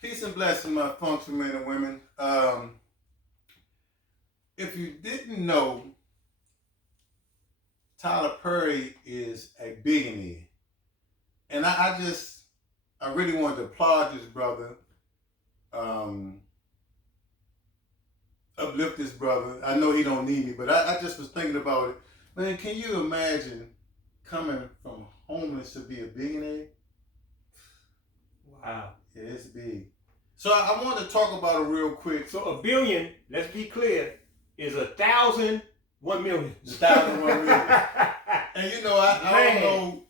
Peace and blessing, my function men and women. If you didn't know, Tyler Perry is a billionaire, and I really wanted to applaud this brother, um, uplift this brother. I know he don't need me, but I just was thinking about it. Man, can you imagine coming from homeless to be a billionaire? Wow. Yeah, it's big. So I want to talk about it real quick. So a billion, let's be clear, is 1,000, 1 million. 1,000, 1 million. And you know, I don't know.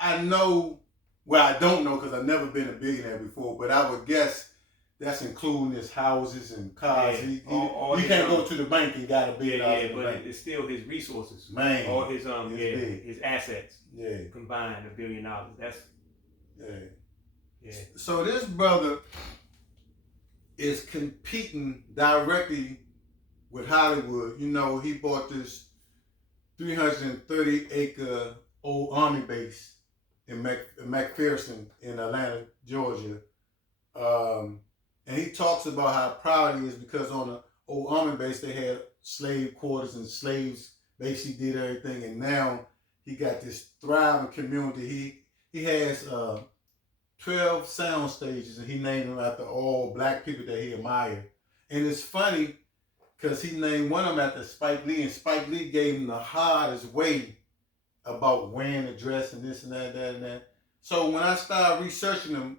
I know. Well, I don't know because I've never been a billionaire before. But I would guess that's including his houses and cars. Yeah. You can't go to the bank and got $1 billion. Yeah, but it's still his resources. Man, all his his assets. Yeah, combined $1 billion. That's yeah. So this brother is competing directly with Hollywood. You know, he bought this 330-acre old army base in McPherson in Atlanta, Georgia. And he talks about how proud he is because on the old army base they had slave quarters and slaves basically did everything. And now he got this thriving community. He has 12 sound stages, and he named them after all black people that he admired. And it's funny because he named one of them after Spike Lee, and Spike Lee gave him the hardest way about wearing a dress and this and that, that and that. So when I started researching him,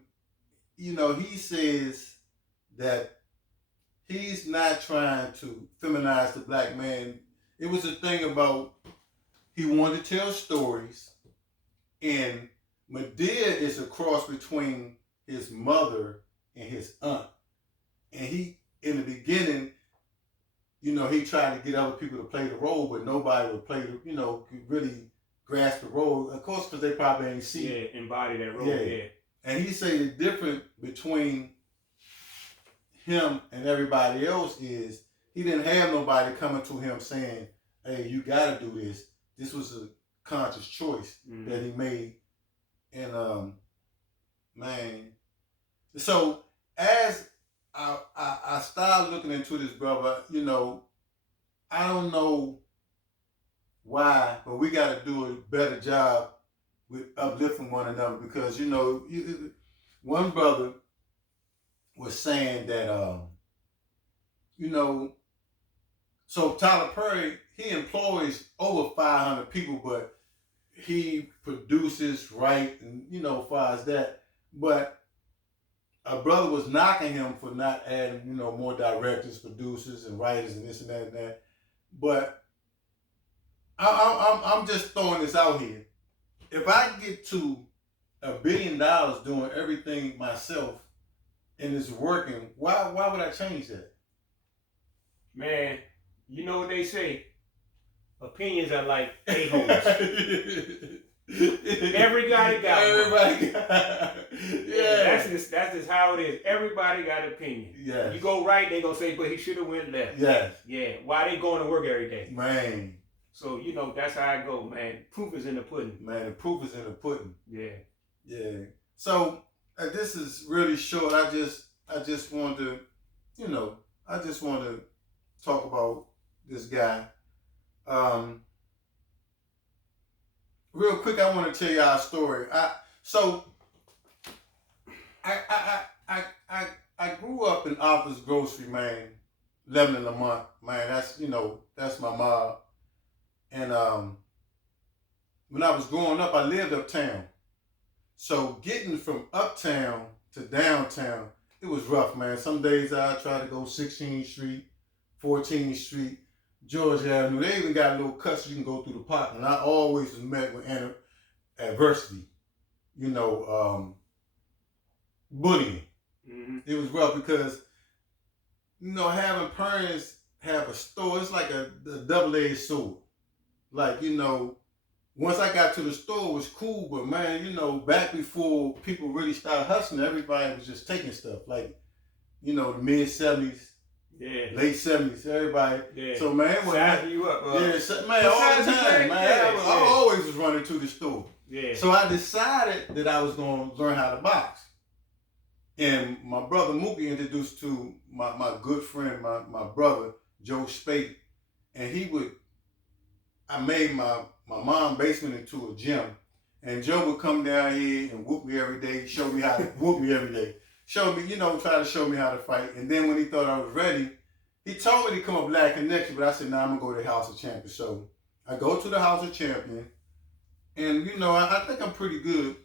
you know, he says that he's not trying to feminize the black man. It was a thing about he wanted to tell stories, and Madea is a cross between his mother and his aunt. And he, in the beginning, you know, he tried to get other people to play the role, but nobody would play the, you know, could really grasp the role. Of course, because they probably ain't see it. Yeah, embody that role, yeah. And he said the difference between him and everybody else is he didn't have nobody coming to him saying, hey, you got to do this. This was a conscious choice that he made. And man, so as I started looking into this brother, you know, I don't know why, but we got to do a better job with uplifting one another because, you know, one brother was saying that, you know, so Tyler Perry, he employs over 500 people, but he produces, right, and you know, as far as that. But a brother was knocking him for not adding, you know, more directors, producers, and writers, and this and that and that. But I'm just throwing this out here. If I get to $1 billion doing everything myself and it's working, why would I change that? Man, you know what they say. Opinions are like a-holes. Everybody got Everybody one. got Yeah. That's just how it is. Everybody got an opinion. Yes. You go right, they gonna say, but he should have went left. Yes. Yeah. Why they going to work every day? Man. So, you know, that's how I go, man. Proof is in the pudding. Man, the proof is in the pudding. Yeah. Yeah. So this is really short. I just want to, you know, I just want to talk about this guy. Real quick, I want to tell y'all a story. I grew up in Arthur's Grocery, man, Lebanon, Lamont, man. That's, you know, that's my mom. And when I was growing up, I lived uptown. So getting from uptown to downtown, it was rough, man. Some days I tried to go 16th Street, 14th Street, Georgia Avenue. They even got a little cut so you can go through the park. And I always was met with adversity, you know, bullying. Mm-hmm. It was rough because, you know, having parents have a store, it's like a double-edged sword. Like, you know, once I got to the store, it was cool, but man, you know, back before people really started hustling, everybody was just taking stuff. Like, you know, the mid-70s, yeah, late 70s, everybody. Yeah. So man, sizing you up. Yeah, man, all the time, man. I always was running to the store. Yeah. So I decided that I was going to learn how to box. And my brother Mookie introduced to my good friend, my brother, Joe Spate. And I made my mom's basement into a gym. And Joe would come down here and whoop me every day, show me how to whoop me every day. Show me, try to show me how to fight. And then when he thought I was ready, he told me to come up Black Connection, but I said, I'm going to go to the House of Champions. So I go to the House of Champions, and, I think I'm pretty good.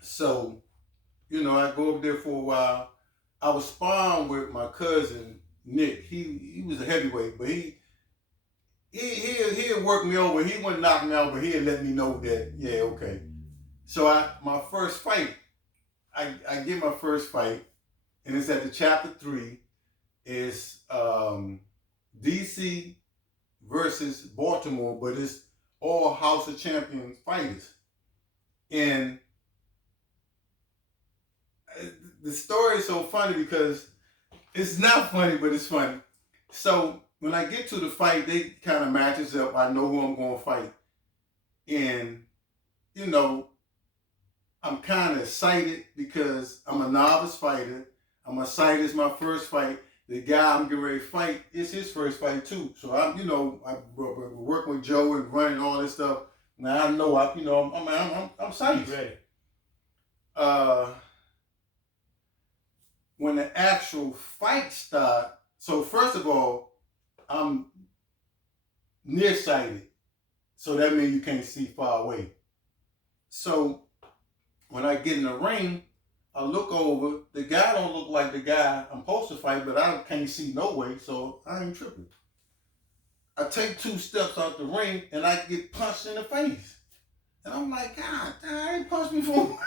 So, I go up there for a while. I was sparring with my cousin, Nick. He was a heavyweight, but he'd work me over. He wouldn't knock me out, but he'd let me know that, yeah, okay. So my first fight, I get my first fight, and it's at the Chapter 3. It's DC versus Baltimore, but it's all House of Champions fighters. And the story is so funny because it's not funny, but it's funny. So when I get to the fight, they kind of matches up. I know who I'm going to fight. And, I'm kind of excited because I'm a novice fighter. I'm excited. It's my first fight. The guy I'm getting ready to fight, it's his first fight too. So I'm working with Joe and running all this stuff. Now I know I'm excited. Ready. When the actual fight starts, so first of all, I'm nearsighted. So that means you can't see far away. So when I get in the ring, I look over. The guy don't look like the guy I'm supposed to fight, but I can't see no way, so I ain't tripping. I take 2 steps out the ring, and I get punched in the face. And I'm like, God, I ain't punched before.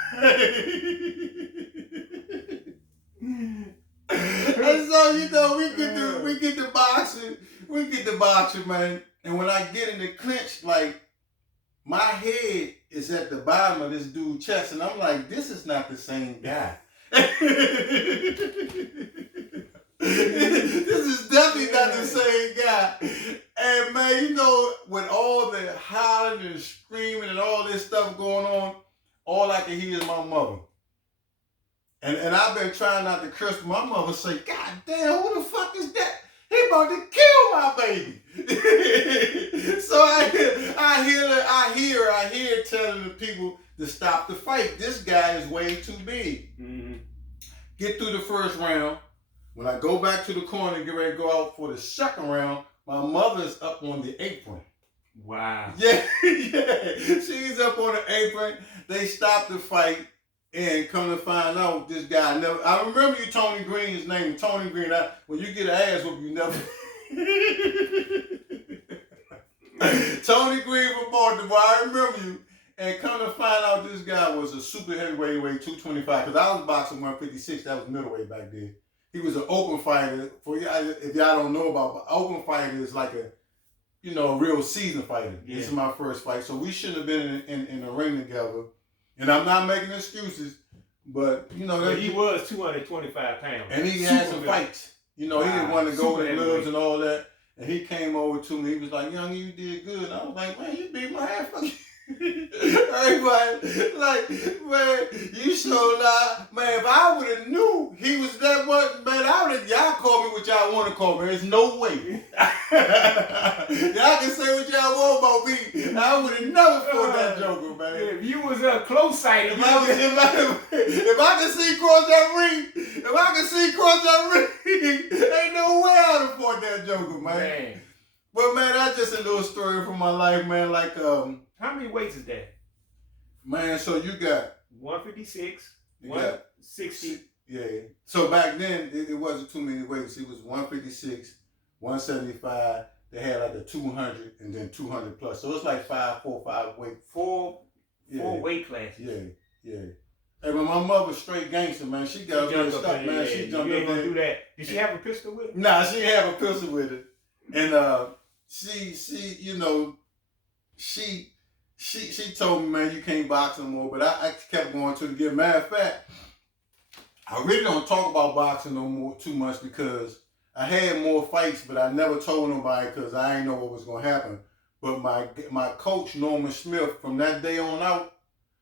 And so, we get the boxing, man. And when I get in the clinch, like, my head is at the bottom of this dude's chest, and I'm like, this is not the same guy. This is definitely not the same guy. And man, with all the hollering and screaming and all this stuff going on, all I can hear is my mother. And I've been trying not to curse, but my mother say, God damn, who the fuck is that? He about to kill my baby. So I hear telling the people to stop the fight. This guy is way too big. Mm-hmm. Get through the first round. When I go back to the corner and get ready to go out for the second round, my mother's up on the apron. Wow. Yeah. She's up on the apron. They stop the fight. And come to find out, this guy never. I remember you, Tony Green. His name is Tony Green. When you get an ass whoop, you never. Tony Green from Baltimore. I remember you. And come to find out, this guy was a super heavyweight, weight 225. Because I was boxing 156. That was middleweight back then. He was an open fighter. For y'all, if y'all don't know about, but open fighter is like a real seasoned fighter. Yeah. This is my first fight, so we shouldn't have been in the ring together. And I'm not making excuses, but But he was 225 pounds. And he had some fights. He didn't want to go to gloves and all that. And he came over to me. He was like, "Young, you did good." And I was like, "Man, you beat my ass." Everybody, like, man, you so lie. Man, if I would have knew he was that much, man, y'all call me what y'all want to call me. There's no way. Y'all can say what y'all want about me. I would have never fought that joker, man. If you was close-sighted, if I could see across that ring, ain't no way I'd have fought that joker, man. But man, that's just a little story from my life, man. Like, how many weights is that? Man, so you got 156, 160. Yeah. So back then, it wasn't too many weights. It was 156, 175. They had like a 200 and then 200 plus. So it's like 4 or 5 weight. Four weight classes. Yeah. Hey, but my mother's straight gangster, man. She got good stuff, man. Yeah. She jumped you up ain't there. gonna do that. Did she have a pistol with her? Nah, she didn't have a pistol with her. And she told me, man, you can't box no more. But I kept going to the game. Matter of fact, I really don't talk about boxing no more too much because I had more fights, but I never told nobody because I didn't know what was gonna happen. But my coach, Norman Smith, from that day on out,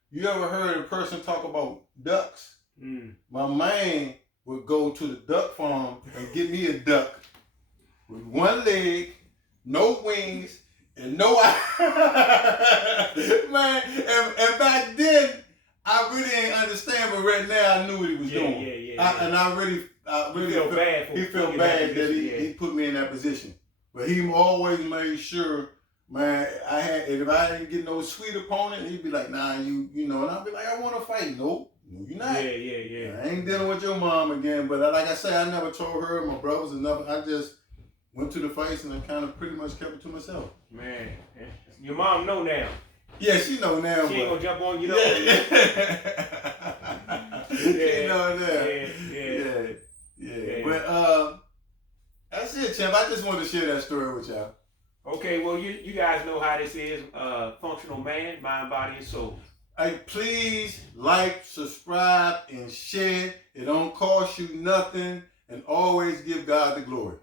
you ever heard a person talk about ducks? My man would go to the duck farm and get me a duck with one leg, no wings, and no eye. Man, and back then, I really ain't understand, but right now I knew what he was doing. And I really felt bad for he felt bad that he put me in that position. But he always made sure, man, if I didn't get no sweet opponent, he'd be like, nah, you know, and I'd be like, I want to fight. No, you're not. Yeah. I ain't dealing with your mom again. But like I said, I never told her, my brothers, and nothing. I just went to the fights and I kind of pretty much kept it to myself. Man, your mom know now. Yeah, she know now. She ain't gonna jump on you though. She know now. Yeah. But that's it, champ. I just wanted to share that story with y'all. Okay, well you guys know how this is. Functional man, mind, body, and soul. Hey, please like, subscribe, and share. It don't cost you nothing, and always give God the glory.